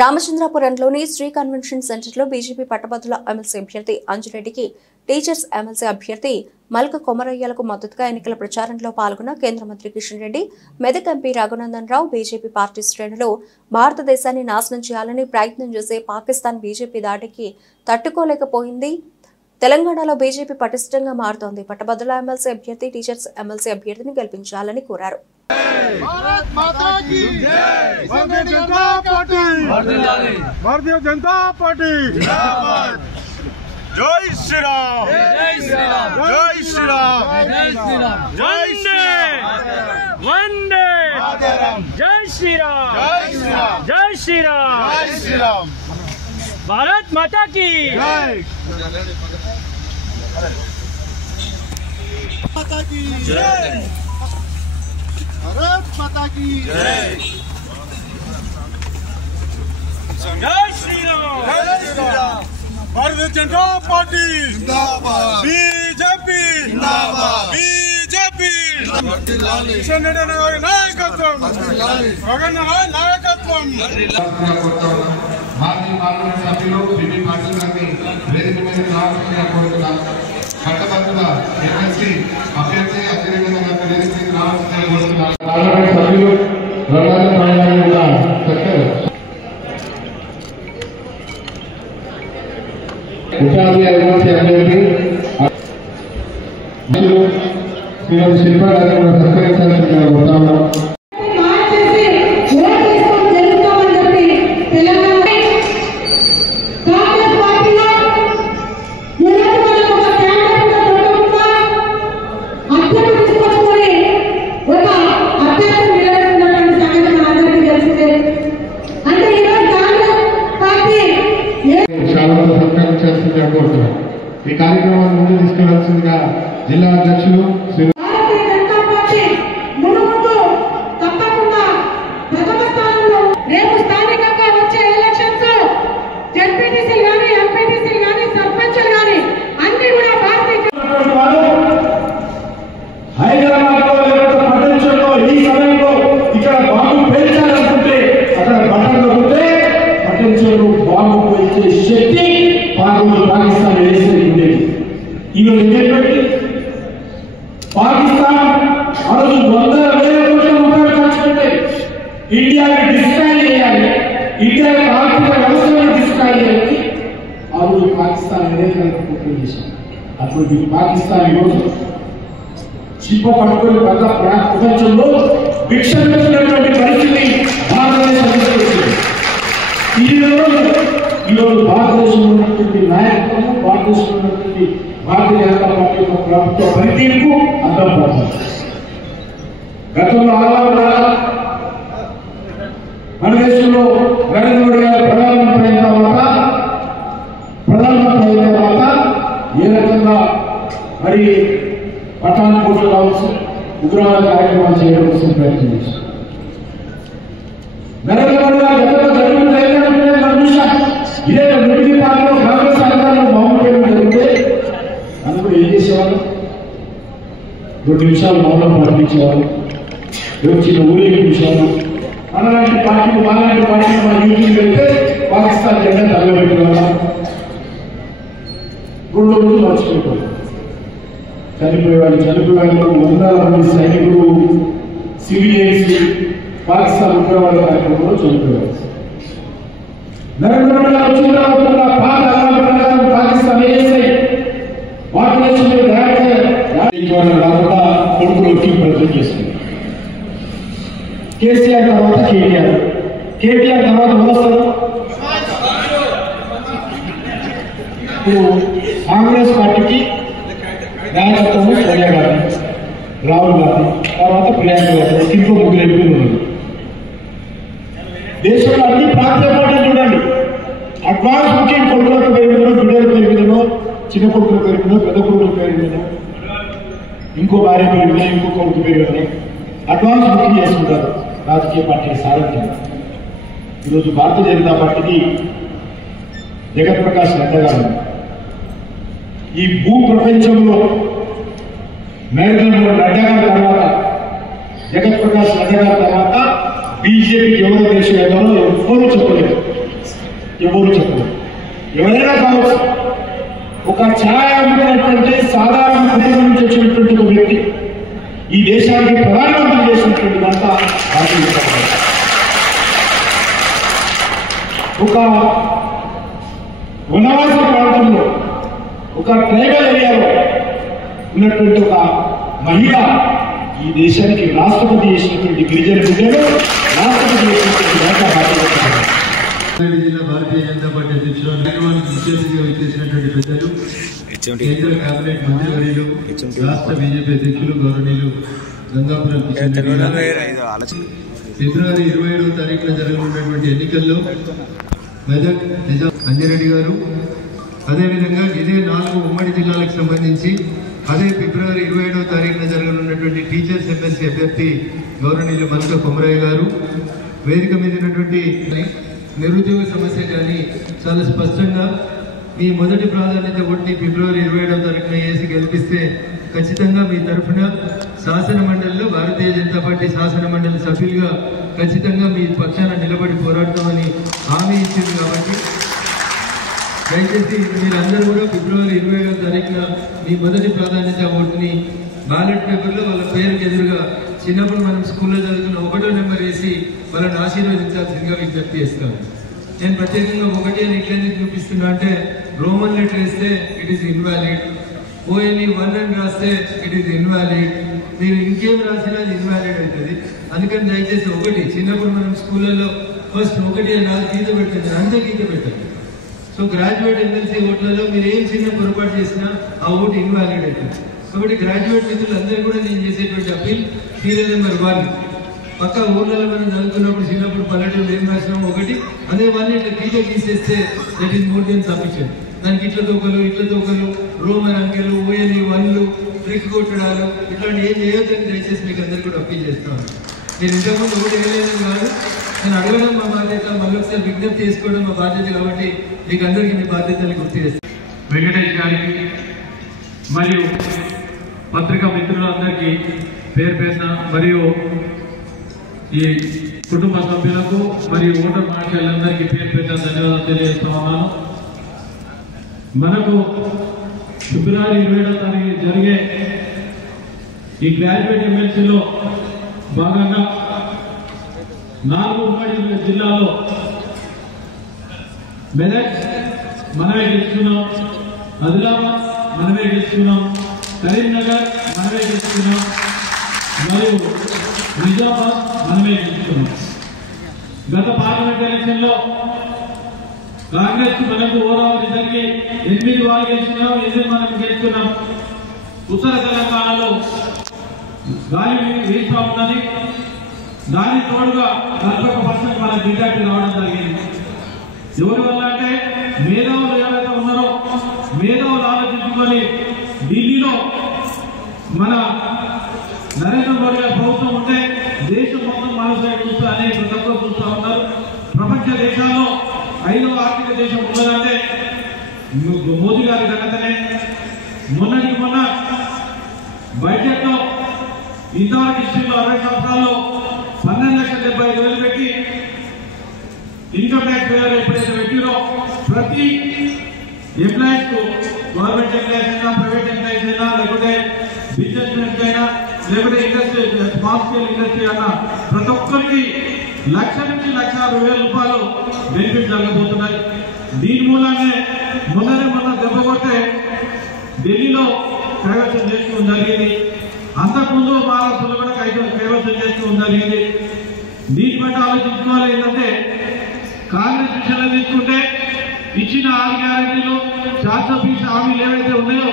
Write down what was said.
రామచంద్రపురంలోని Shri convention సెంటర్లో BJP పట్టభద్రుల MLC అభ్యర్థి అంజురెడ్డికి టీచర్స్ ఎమ్మెల్సీ అభ్యర్థి మల్క కొమరయ్యలకు మద్దతుగా ఎన్నికల ప్రచారంలో పాల్గొన్న కేంద్ర మంత్రి Kishan Reddy, Medak MP Raghunandan Rao BJP party శ్రేణులు భారతదేశాన్ని నాశనం చేయాలని ప్రయత్నం చేసే పాకిస్తాన్ బీజేపీ దాడికి తట్టుకోలేకపోయింది. తెలంగాణలో బీజేపీ పటిష్టంగా మారుతోంది. పట్టభద్రుల ఎమ్మెల్సీ అభ్యర్థి టీచర్స్ ఎమ్మెల్సీ అభ్యర్థిని గెలిపించాలని కోరారు. भारत माता की जय। भारतीय जनता पार्टी भारतीय जनता पार्टी जिंदाबाद। जय श्री राम जय श्री राम जय श्री राम जय श्री राम जय श्री राम वंदे मातरम जय श्री राम जय श्री राम जय श्री राम जय श्री राम। भारत माता की जय माता की जय। भारत माता की जय। जय श्री राम जय श्री राम। भारतीय जनता पार्टी जिंदाबाद। बीजेपी जिंदाबाद। बीजेपी किशन रेड्डी गारी नायकत्వం రఘునందన్ గారి నాయకత్వం। భారతీయ పార్లమెంట్ సభ్యులు వివి పాటిల్ గారిని వేదిక మీద రావాల్సిందిగా కోరుతున్నాం. పట్టభద్రుల ఎమ్మెల్సీ అభ్యర్థి అంజురెడ్డి గారిని వేదిక మీద రావాల్సిందిగా కోరుతున్నాం. పార్లమెంట్ సభ్యులు రఘునందన్ రావు గారిని కూడా చెప్పారు. ఉపాధ్యాయ ఎమ్మెల్సీ అభ్యర్థి శ్రీమతి శిల్పా గారిని కూడా సత్కరించాల్సిందిగా కోరుతాము. ఈ కార్యక్రమాన్ని ముందు తీసుకెళ్లాల్సిందిగా జిల్లా అధ్యక్షులు రేపు స్థానికంగా వచ్చే ఎలక్షన్స్ జడ్పీటీసీ గానీ ఎంపీటీసీ గానీ సర్పంచులు గానీ అన్ని కూడా హైదరాబాద్ లో లేకపోతే ప్రపంచంలో ఈ సమయంలో ఇక్కడ బాంబు పేల్చాలనుకుంటే అక్కడ బట్టలు ఉంటే ప్రపంచంలో బాంబు పేల్చే శక్తి పాకిస్తాన్ వేసే ఉండేది. ఈరోజు ఏంటంటే పాకిస్తాన్ ఆ రోజు 100,000 కోట్ల రూపాయలు ఖర్చు పెట్టి ఇండియాని డిస్ట్రాయ్ చేయాలి, ఇండియా ఆర్థిక వ్యవస్థను డిస్ట్రాయ్ చేయాలి. ఆ రోజు పాకిస్తాన్ కుట్ర చేశారు. అటువంటి పాకిస్తాన్ ఈరోజు చిప్ప పట్టుకొని ప్రపంచంలో భిక్ష పెట్టినటువంటి పరిస్థితి భారతదేశంలో వచ్చింది. ఈరోజు భారతదేశంలో ఉన్నటువంటి నాయకత్వం, భారతదేశంలో ఉన్నటువంటి భారతీయ జనతా పార్టీ యొక్క ప్రభుత్వ పనితీరుకు అర్థం పడుతుంది. గతంలో ఆలాపన మన దేశంలో నరేంద్ర మోడీ గారు ప్రధానమంత్రి అయిన తర్వాత ఏ రకంగా మరి పఠాన్కోట్లు కావచ్చు, ఉగ్రవాద కార్యక్రమాలు చేయడం కోసం ప్రయత్నం చేశారు. నరేంద్ర మోడీ గారు గతంలో జరుగుతుంది మనం చూసాం. ఇదే మిడిల్ పార్టీలో కాంగ్రెస్ అధికారులు మౌనం చేయడం జరిగితే అందుకు ఏం చేసేవాళ్ళు? 2 నిమిషాలు మౌనం పాటించేవాళ్ళు, చిన్న ఊరేగించేవాళ్ళు. అలాంటి పార్టీలు మాలాంటి పార్టీలు మన యూపీకి వెళ్తే పాకిస్తాన్ జెండా తగలబెట్టిన 2 రోజులు మర్చిపోతారు. చనిపోయేవాళ్ళు 100 మంది సైనికులు, సివిలియన్స్ పాకిస్తాన్ ఉగ్రవాద కార్యక్రమంలో చనిపోయారు. నరేంద్ర మోడీ వచ్చిన తర్వాత పాకిస్తాన్ వేసాయి భారతదేశంలో రాకుండా కొడుకులు వచ్చి ప్రయత్నం చేస్తుంది. కేసీఆర్ తర్వాత కేటీఆర్ తర్వాత వస్తారు. కాంగ్రెస్ పార్టీకి నాయకత్వం సోనియా గాంధీ, రాహుల్ గాంధీ, తర్వాత ప్రియాంక గాంధీ, ఇంకో 3 ఎంపీలు ఉన్నారు. దేశంలో అన్ని ప్రాంతీయ పార్టీలు చూడండి. అడ్వాన్స్ బుకింగ్ కొడుకులకు పేరు మీద, బిడ్డల పేరు మీదనో, చిన్న కొడుకుల పేరు మీద, పెద్ద కొడుకుల పేరు మీద, ఇంకో భార్య పేరు మీద, ఇంకో కొడుకు పేరు మీద అడ్వాన్స్ బుకింగ్ చేసుకుంటారు రాజకీయ పార్టీల సారథ్యం. ఈరోజు భారతీయ జనతా పార్టీకి జగత్ ప్రకాష్ నడ్డా గారు ఈ భూ ప్రపంచంలో నరేంద్ర మోడీ నడ్డా గారి తర్వాత, జగత్ ప్రకాష్ నడ్డా గారి తర్వాత బీజేపీకి ఎవరు దేశం ఎవ్వరూ చెప్పలేదు. ఎవరు చెప్పరు. ఎవరైనా కావచ్చు. ఒక ఛాయ అమ్ముకున్నటువంటి సాధారణ కుటుంబం నుంచి వచ్చినటువంటి ఒక వ్యక్తి ఈ దేశానికి ప్రధానమంత్రి చేసినటువంటి దాంట్లో భారతీయ జనతా పార్టీ. ఒక వనవాస ప్రాంతంలో ఒక ట్రైబల్ ఏరియాలో ఉన్నటువంటి ఒక మహిళ ఈ దేశానికి రాష్ట్రపతి చేసినటువంటి గిరిజన బిడ్డలు రాష్ట్రపతి చేసినటువంటి దాంట్లో భారతీయ జనతా పార్టీ. జిల్లా భారతీయ జనతా పార్టీ అధ్యక్షులు కార్యక్రమానికి ముఖ్య అతిథిగా విచ్చేసినటువంటి పెద్దలు కేంద్ర కేబినెట్ మంత్రివర్యులు రాష్ట్ర బీజేపీ అధ్యక్షులు గౌరవనీయులు గంగాపురం ఫిబ్రవరి 27వ తారీఖున జరగనున్నటువంటి ఎన్నికల్లో మెదక్ అంజిరెడ్డి గారు, అదేవిధంగా ఇదే 4 ఉమ్మడి జిల్లాలకు సంబంధించి అదే ఫిబ్రవరి 27వ తారీఖున జరగనున్నటువంటి టీచర్స్ ఎమ్మెల్సీ అభ్యర్థి గౌరవనీయులు మల్క కొమరయ్య గారు, వేదిక మీద ఉన్నటువంటి నిరుద్యోగ సమస్య కానీ చాలా స్పష్టంగా మీ మొదటి ప్రాధాన్యత ఓటుని ఫిబ్రవరి 27వ తారీఖున వేసి గెలిపిస్తే ఖచ్చితంగా మీ తరఫున శాసన మండలిలో భారతీయ జనతా పార్టీ శాసన మండలి సభ్యులుగా ఖచ్చితంగా మీ పక్షాన నిలబడి పోరాడతామని హామీ ఇచ్చింది. కాబట్టి దయచేసి మీరందరూ కూడా ఫిబ్రవరి 27వ తారీఖున మీ మొదటి ప్రాధాన్యత ఓటుని బ్యాలెట్ పేపర్లో వాళ్ళ పేరుకి ఎదురుగా చిన్నప్పుడు మనం స్కూల్లో చదువుకున్న 1వ నెంబర్ వేసి వాళ్ళని ఆశీర్వదించాల్సిందిగా విజ్ఞప్తి చేస్తాను. నేను ప్రత్యేకంగా 1 అని ఇట్లెందుకు చూపిస్తున్నా అంటే రోమన్ లెటర్ వేస్తే ఇట్ ఈస్ ఇన్వాలిడ్, ONE 1 అని రాస్తే ఇట్ ఈస్ ఇన్వాలిడ్, మీరు ఇంకేం రాసినా అది ఇన్వాలిడ్ అవుతుంది. అందుకని దయచేసి 1 చిన్నప్పుడు మనం స్కూళ్ళలో ఫస్ట్ 1 అని రాసి గీత పెట్టండి, అంతే గీత పెట్టండి. సో గ్రాడ్యుయేట్ ఎమ్మెల్సీ ఓట్లలో మీరు ఏం చిన్న పొరపాటు చేసినా ఆ ఓటు ఇన్వాలిడ్ అవుతుంది. కాబట్టి గ్రాడ్యుయేట్ మిత్రులందరూ కూడా నేను చేసేటువంటి అప్పీల్ సీరియల్ నెంబర్ 1 పక్క ఊర్లలో మనం చదువుకున్నప్పుడు చిన్నప్పుడు పల్లెటూరు ఏం రాసినాం 1 అదే 1 ఇట్లా గీత గీసేస్తే that is more than sufficient. దానికి ఇట్ల తోకలు రోమన్ అంకెలు ONE 1లు ట్రిక్ కొట్టడాలు ఇట్లాంటి ఏం చేయొద్దని దయచేసి మీకు అందరికీ కూడా అప్పీల్ చేస్తాను. నేను ఇంతకుముందు 1 వేయలేదు కాదు, నేను అడగడం మా బాధ్యత, మళ్ళీ ఒకసారి విజ్ఞప్తి చేసుకోవడం మా బాధ్యత. కాబట్టి మీకు అందరికీ మీ బాధ్యతని గుర్తు చేస్తాను. వెంకటేష్ గారికి మరియు పత్రికా మిత్రులందరికీ పేరు పేరున మరియు ఈ కుటుంబ సభ్యులకు మరియు ఓటర్ మహాశయులందరికీ పేరు పేరున ధన్యవాదాలు తెలియజేస్తా ఉన్నాను. మనకు ఫిబ్రవరి 27వ తారీఖు జరిగే ఈ గ్రాడ్యుయేట్ ఎమ్మెల్సీలో భాగంగా 4 ఉమ్మడి జిల్లాలో మెదక్ మనమే గెలుచుకున్నాం, ఆదిలాబాద్ మనమే గెలుచుకున్నాం, కరీంనగర్ మనమే గెలుచుకున్నాం మరియు నిజామాబాద్ మనమే గెలుచుకున్నాం. గత పార్లమెంట్ ఎలక్షన్ లో కాంగ్రెస్ మనకు ఓవరాల్ జరిగి 8 వాళ్ళు గెలిచినాం, 8 మనం గెలుచుకున్నాం. ఉత్తర తెలంగాణలో గాలి వీస్తూ ఉన్నది. దాని తోడుగా 41% మన బీజేపీ రావడం జరిగింది. ఎవరి వల్ల అంటే మేధావులు ఎవరైతే ఉన్నారో మేధావులు ఆలోచించుకొని ఢిల్లీలో మన నరేంద్ర మోడీ గారి ప్రభుత్వం ఉంటే దేశం మొత్తం మన సైడ్ చూస్తూ అనేక తక్కువ చూస్తూ ఉన్నారు. ప్రపంచ దేశాల్లో 5వ ఆర్థిక దేశం ఉన్నదంటే మోదీ గారి ఘనతనే. మొన్న బడ్జెట్ లో ఇంతవరకు హిస్టరీలో 60 సంవత్సరాల్లో 12,75,000 పెట్టి ఇన్కమ్ ట్యాక్స్ ఎప్పుడైతే పెట్టిరో ప్రతి ఎంప్లాయీస్ కు గవర్నమెంట్ ఎంప్లాయీస్ అయినా ప్రైవేట్ ఎంప్లాయీస్ అయినా లేకపోతే బిజినెస్ మెన్స్ అయినా లేకపోతే ఇండస్ట్రీ స్మాల్ స్కేల్ ఇండస్ట్రీ అన్న ప్రతి ఒక్కరికి 1,00,000 నుంచి 1,60,000 రూపాయలు బెనిఫిట్ జరగబోతున్నాయి. దీని మూలానే మొన్న దెబ్బ కొట్టే ఢిల్లీలో కైవసం చేసుకోవడం జరిగింది. అంతకుముందు మహారాష్ట్రలో కూడా కైవసం చేసుకోవడం జరిగింది. దీన్ని బట్టి ఆలోచించుకోవాలి ఏంటంటే కాంగ్రెస్ విషయంలో తీసుకుంటే ఇచ్చిన 6 గ్యారెంటీలు శాసనసభ హామీలు ఏవైతే ఉన్నాయో